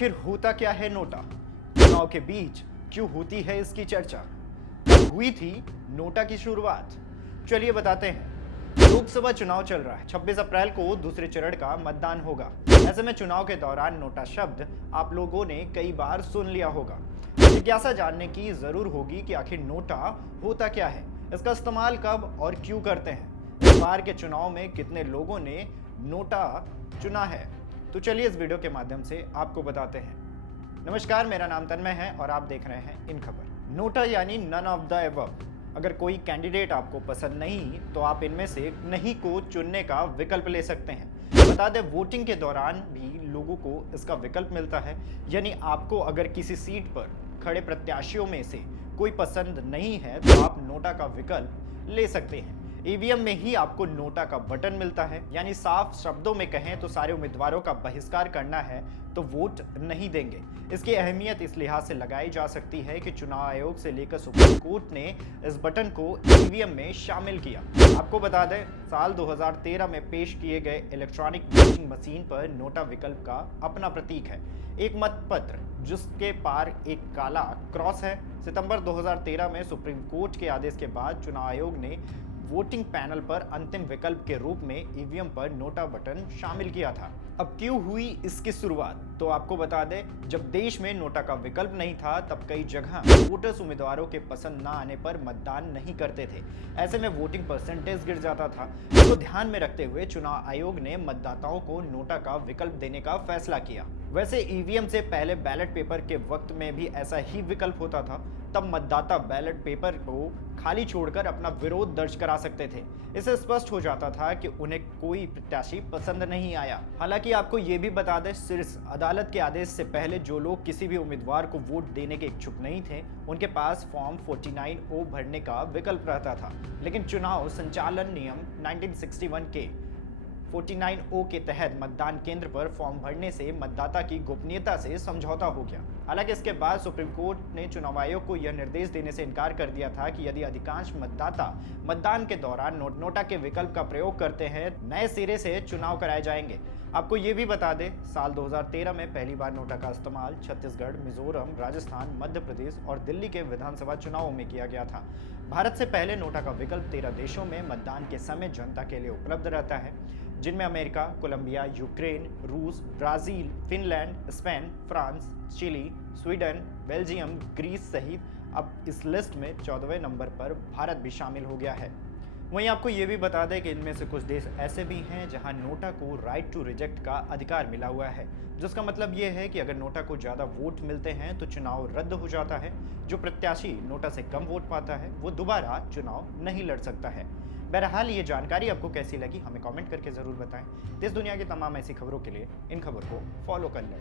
आखिर होता क्या है नोटा? चुनाव के बीच क्यों होती है इसकी चर्चा? कब हुई थी नोटा की शुरुआत? चलिए बताते हैं। लोकसभा चुनाव चल रहा है। 26 अप्रैल को दूसरे चरण का मतदान होगा। ऐसे में चुनाव के दौरान नोटा शब्द आप लोगों ने कई बार सुन लिया होगा। जिज्ञासा जानने की जरूर होगी कि आखिर नोटा होता क्या है, इसका इस्तेमाल कब और क्यों करते हैं, इस बार के चुनाव में कितने लोगों ने नोटा चुना है। तो चलिए इस वीडियो के माध्यम से आपको बताते हैं। नमस्कार, मेरा नाम तन्मय है और आप देख रहे हैं इन खबर। नोटा यानी नन ऑफ द एबव। अगर कोई कैंडिडेट आपको पसंद नहीं तो आप इनमें से नहीं को चुनने का विकल्प ले सकते हैं। बता दें, वोटिंग के दौरान भी लोगों को इसका विकल्प मिलता है, यानी आपको अगर किसी सीट पर खड़े प्रत्याशियों में से कोई पसंद नहीं है तो आप नोटा का विकल्प ले सकते हैं। ईवीएम में ही आपको नोटा का बटन मिलता है, यानी साफ शब्दों में कहें तो सारे उम्मीदवारों का बहिष्कार करना है तो वोट नहीं देंगे। इसकी अहमियत इस लिहाज से लगाई जा सकती है कि चुनाव आयोग से लेकर सुप्रीम कोर्ट ने इस बटन को ईवीएम में शामिल किया। आपको बता दें, साल 2013 में पेश किए गए इलेक्ट्रॉनिक वोटिंग मशीन पर नोटा विकल्प का अपना प्रतीक है, एक मतपत्र जिसके पार एक काला क्रॉस है। सितंबर 2013 में सुप्रीम कोर्ट के आदेश के बाद चुनाव आयोग ने वोटिंग पैनल पर अंतिम विकल्प के रूप में ईवीएम पर नोटा बटन शामिल किया था। अब क्यों हुई इसकी शुरुआत? तो आपको बता दें, जब देश में नोटा का विकल्प नहीं था तब कई जगह वोटर्स उम्मीदवारों के पसंद न आने पर मतदान नहीं करते थे। ऐसे में वोटिंग परसेंटेज गिर जाता था। इसको ध्यान में रखते हुए चुनाव आयोग ने मतदाताओं को नोटा का विकल्प देने का फैसला किया। वैसे ईवीएम से पहले बैलेट पेपर के वक्त में भी ऐसा ही विकल्प होता था। तब मतदाता बैलेट पेपर को खाली छोड़कर अपना विरोध दर्ज करा सकते थे। इससे स्पष्ट हो जाता था कि उन्हें कोई प्रत्याशी पसंद नहीं आया। हालांकि आपको ये भी बता दें, सिर्फ अदालत के आदेश से पहले जो लोग किसी भी उम्मीदवार को वोट देने के इच्छुक नहीं थे, उनके पास फॉर्म 49O भरने का विकल्प रहता था। लेकिन चुनाव संचालन नियम 1961 के 49O के तहत मतदान केंद्र पर फॉर्म भरने से मतदाता की गोपनीयता से समझौता हो गया। हालांकि इसके बाद सुप्रीम कोर्ट ने चुनाव आयोग को यह निर्देश देने से इनकार कर दिया था कि यदि अधिकांश मतदाता मतदान के दौरान नोटा के विकल्प का प्रयोग करते हैं, नए सिरे से चुनाव कराए जाएंगे। आपको ये भी बता दें, साल 2013 में पहली बार नोटा का इस्तेमाल छत्तीसगढ़, मिजोरम, राजस्थान, मध्य प्रदेश और दिल्ली के विधानसभा चुनावों में किया गया था। भारत से पहले नोटा का विकल्प 13 देशों में मतदान के समय जनता के लिए उपलब्ध रहता है, जिनमें अमेरिका, कोलंबिया, यूक्रेन, रूस, Brazil, Finland, Spain, France, Chile, Sweden, Belgium, Greece सहित अब इस लिस्ट में 14वें नंबर पर भारत भी शामिल हो गया है। वहीं आपको ये भी बता दें कि इनमें से कुछ देश ऐसे भी हैं जहां नोटा को राइट टू रिजेक्ट का अधिकार मिला हुआ है, जिसका मतलब ये है कि अगर नोटा को ज़्यादा वोट मिलते हैं तो चुनाव रद्द हो जाता है। जो प्रत्याशी नोटा से कम वोट पाता है वो दोबारा चुनाव नहीं लड़ सकता है। बहरहाल, ये जानकारी आपको कैसी लगी हमें कमेंट करके ज़रूर बताएं। देश दुनिया की तमाम ऐसी खबरों के लिए इन खबर को फॉलो कर लें।